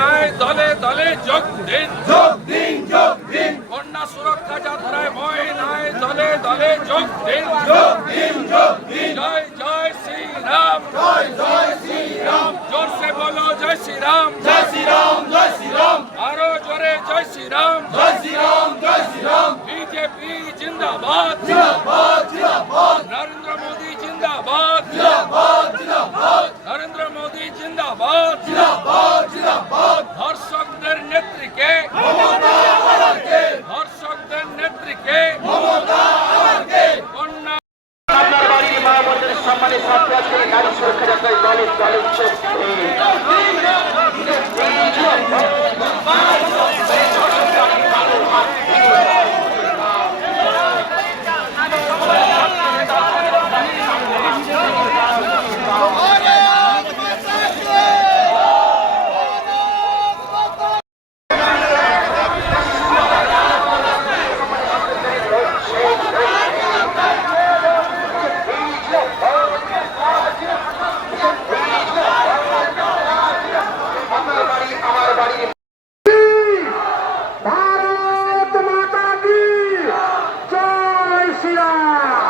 নাই দলে দলে যোগ দিন। যোগ দিন যোগ দিন। কন্যা সুরক্ষা যাত্রায় ভয় নাই দলে দলে যোগ দিন। যোগ দিন যোগ দিন। জয় জয় শ্রী রাম জয় জয় শ্রী রাম জোর সে বলো জয় শ্রী রাম জয় শ্রী রাম জয় শ্রী রাম আরও জোরে জয় শ্রী রাম জয় শ্রী রাম জয় শ্রী রাম বিজেপি জিন্দাবাদ। জিন্দাবাদ জিন্দাবাদ। নরেন্দ্র মোদি জিন্দাবাদ। জিন্দাবাদ জিন্দাবাদ। নরেন্দ্র মোদি জিন্দাবাদ। আপনার বাড়ির মা বোনদের সম্মানে সব কাজ করে নারী সুরক্ষা যাত্রায় দলের দলের しいな。